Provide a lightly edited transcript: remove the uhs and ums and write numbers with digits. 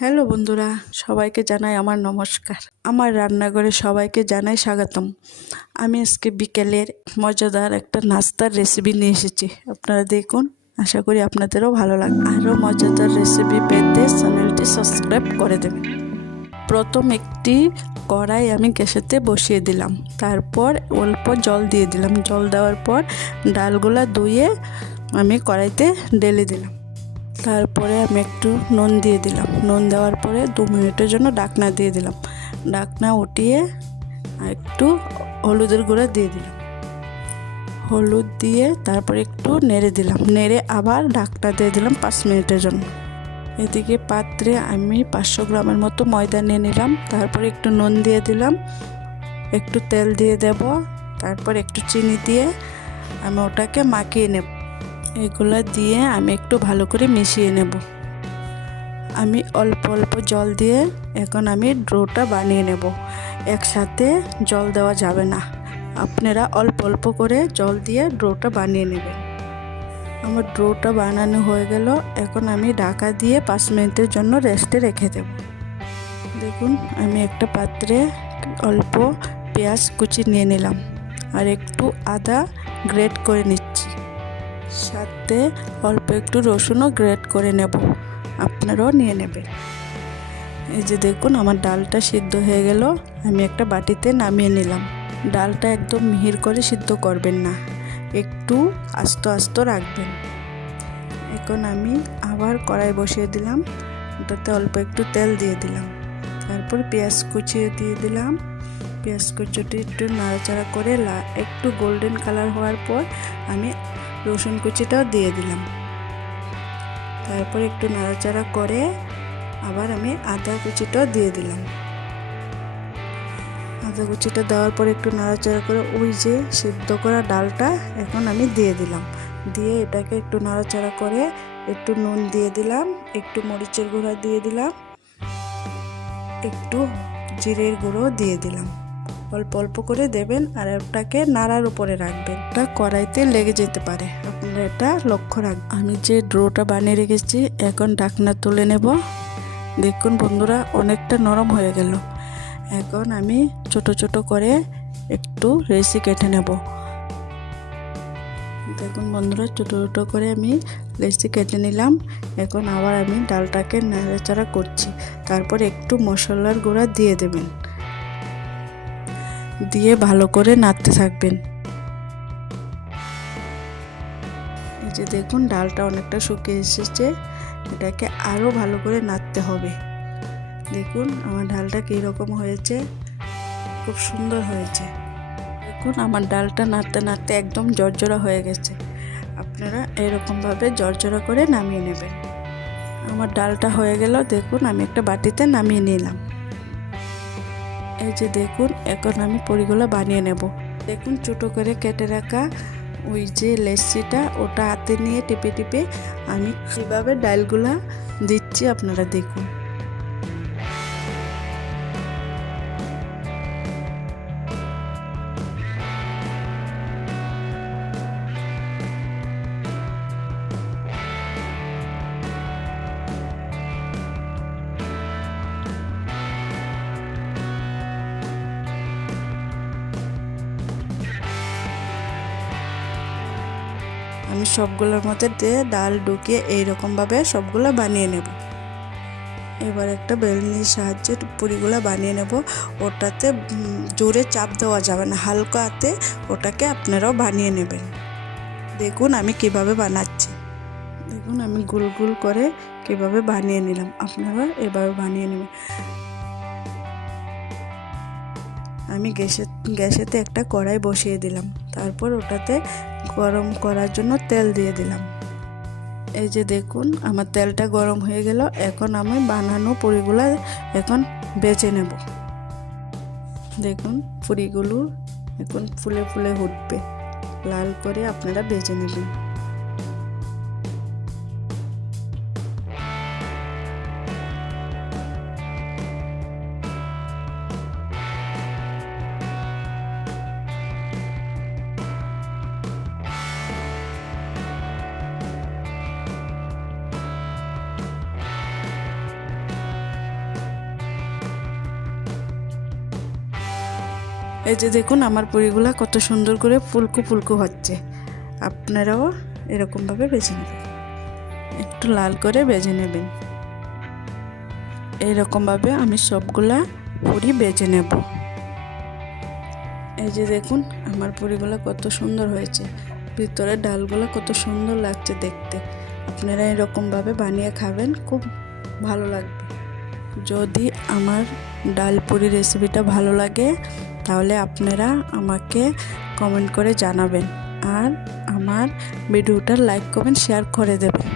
Hello বন্ধুরা, সবাইকে জানাই আমার নমস্কার। আমার রান্নাঘরে সবাইকে জানাই স্বাগতম। আমি আজকে বিকেলের মজাদার একটা নাস্তার রেসিপি নিয়ে এসেছি। আপনারা দেখুন, আশা করি আপনাদেরও ভালো লাগবে। আরও মজাদার রেসিপি পেতে চ্যানেলটি সাবস্ক্রাইব করে দেবেন। প্রথম একটি কড়াই আমি গ্যাসেতে বসিয়ে দিলাম, তারপর অল্প জল দিয়ে দিলাম। জল দেওয়ার পর ডালগুলা ধুয়ে আমি কড়াইতে ঢেলে দিলাম। তারপরে আমি একটু নুন দিয়ে দিলাম। নুন দেওয়ার পরে 2 মিনিটের জন্য ঢাকনা দিয়ে দিলাম। ঢাকনা উঠিয়ে একটু হলুদের গুঁড়া দিয়ে দিলাম। হলুদ দিয়ে তারপরে একটু নেড়ে দিলাম। নেড়ে আবার ঢাকনা দিয়ে দিলাম 5 মিনিটের জন্য। এদিকে পাত্রে আমি 500 গ্রামের মতো ময়দা নিয়ে নিলাম। তারপরে একটু নুন দিয়ে দিলাম, একটু তেল দিয়ে দেব, তারপর একটু চিনি দিয়ে আমি ওটাকে মাখিয়ে নেব। এগুলা দিয়ে আমি একটু ভালো করে মিশিয়ে নেব। আমি অল্প অল্প জল দিয়ে এখন আমি ডোটা বানিয়ে নেব। একসাথে জল দেওয়া যাবে না, আপনারা অল্প অল্প করে জল দিয়ে ডোটা বানিয়ে নেবেন। আমার ডোটা বানানো হয়ে গেল। এখন আমি ঢাকা দিয়ে 5 মিনিটের জন্য রেস্টে রেখে দেব। দেখুন, আমি একটা পাত্রে অল্প পেঁয়াজ কুচি নিয়ে নিলাম আর একটু আদা গ্রেট করে নিচ্ছি, সাথে অল্প একটু রসুনও গ্রেট করে নেব। আপনারাও নিয়ে নেবেন। এই যে দেখুন, আমার ডালটা সিদ্ধ হয়ে গেল। আমি একটা বাটিতে নামিয়ে নিলাম। ডালটা একদম মিহির করে সিদ্ধ করবেন না, একটু আস্ত আস্ত রাখবেন। এখন আমি আবার কড়াই বসিয়ে দিলাম, ওটাতে অল্প একটু তেল দিয়ে দিলাম। তারপর পেঁয়াজ কুচিয়ে দিয়ে দিলাম। পেঁয়াজ কুচিটি একটু নাড়াচাড়া করে একটু গোল্ডেন কালার হওয়ার পর আমি রসুন কুচিটাও দিয়ে দিলাম। তারপর একটু নাড়াচাড়া করে আবার আমি আদা কুচিটাও দিয়ে দিলাম। আদা কুচিটা দেওয়ার পর একটু নাড়াচাড়া করে ওই যে সিদ্ধ করা ডালটা এখন আমি দিয়ে দিলাম। দিয়ে এটাকে একটু নাড়াচাড়া করে একটু নুন দিয়ে দিলাম, একটু মরিচের গুঁড়া দিয়ে দিলাম, একটু জিরের গুঁড়ো দিয়ে দিলাম। অল্প অল্প করে দেবেন আর ওটাকে নাড়ার উপরে রাখবেন, এটা কড়াইতে লেগে যেতে পারে, আপনারা এটা লক্ষ্য রাখবেন। আমি যে ডোটা বানিয়ে রেখেছি এখন ঢাকনা তুলে নেব। দেখুন বন্ধুরা, অনেকটা নরম হয়ে গেল। এখন আমি ছোট ছোট করে একটু লেচি কেটে নেব। দেখুন বন্ধুরা, ছোট ছোট করে আমি লেচি কেটে নিলাম। এখন আবার আমি ডালটাকে নাড়াচাড়া করছি। তারপর একটু মশলার গুঁড়া দিয়ে দেবেন, দিয়ে ভালো করে নাড়তে থাকবেন। এই যে দেখুন, ডালটা অনেকটা শুকিয়ে এসেছে, এটাকে আরও ভালো করে নাড়তে হবে। দেখুন আমার ডালটা কীরকম হয়েছে, খুব সুন্দর হয়েছে। দেখুন আমার ডালটা নাড়তে নাড়তে একদম জর্জরা হয়ে গেছে। আপনারা এরকমভাবে জর্জরা করে নামিয়ে নেবেন। আমার ডালটা হয়ে গেল। দেখুন আমি একটা বাটিতে নামিয়ে নিলাম। এই যে দেখুন, এখন আমি পুরিগুলো বানিয়ে নেব। দেখুন, ছোটো করে কেটে রাখা ওই যে লেচিটা, ওটা হাতে নিয়ে টিপে টিপে আমি কীভাবে ডালগুলা দিচ্ছি আপনারা দেখুন। আমি সবগুলোর মধ্যে দিয়ে ডাল ঢুকিয়ে এইরকমভাবে সবগুলো বানিয়ে নেব। এবার একটা বেলনির সাহায্যে পুরিগুলো বানিয়ে নেব। ওটাতে জোরে চাপ দেওয়া যাবে না, হালকা হাতে ওটাকে আপনারাও বানিয়ে নেবেন। দেখুন আমি কিভাবে বানাচ্ছি। দেখুন আমি গোল গোল করে কিভাবে বানিয়ে নিলাম, আপনারা এভাবে বানিয়ে নেবেন। আমি গ্যাসেতে একটা কড়াই বসিয়ে দিলাম। তারপর ওটাতে গরম করার জন্য তেল দিয়ে দিলাম। এই যে দেখুন আমার তেলটা গরম হয়ে গেল। এখন আমি বানানো পুরিগুলো এখন বেছে নেব। দেখুন পুরিগুলো এখন ফুলে ফুলে উঠবে, লাল করে আপনারা বেছে নেবেন। এই যে দেখুন আমার পুরিগুলা কত সুন্দর করে ফুলকো ফুলকো হচ্ছে। আপনারাও এরকমভাবে ভেজে নেবেন, একটু লাল করে ভেজে নেবেন। এইরকমভাবে আমি সবগুলা পুরি ভেজে নেব। এই যে দেখুন আমার পুরিগুলো কত সুন্দর হয়েছে, ভিতরে ডালগুলো কত সুন্দর লাগছে দেখতে। আপনারা এরকমভাবে বানিয়ে খাবেন, খুব ভালো লাগবে। যদি আমার ডাল পুরি রেসিপিটা ভালো লাগে তাহলে আপনারা আমাকে কমেন্ট করে জানাবেন, আর আমার ভিডিওটা লাইক কমেন্ট শেয়ার করে দেবেন।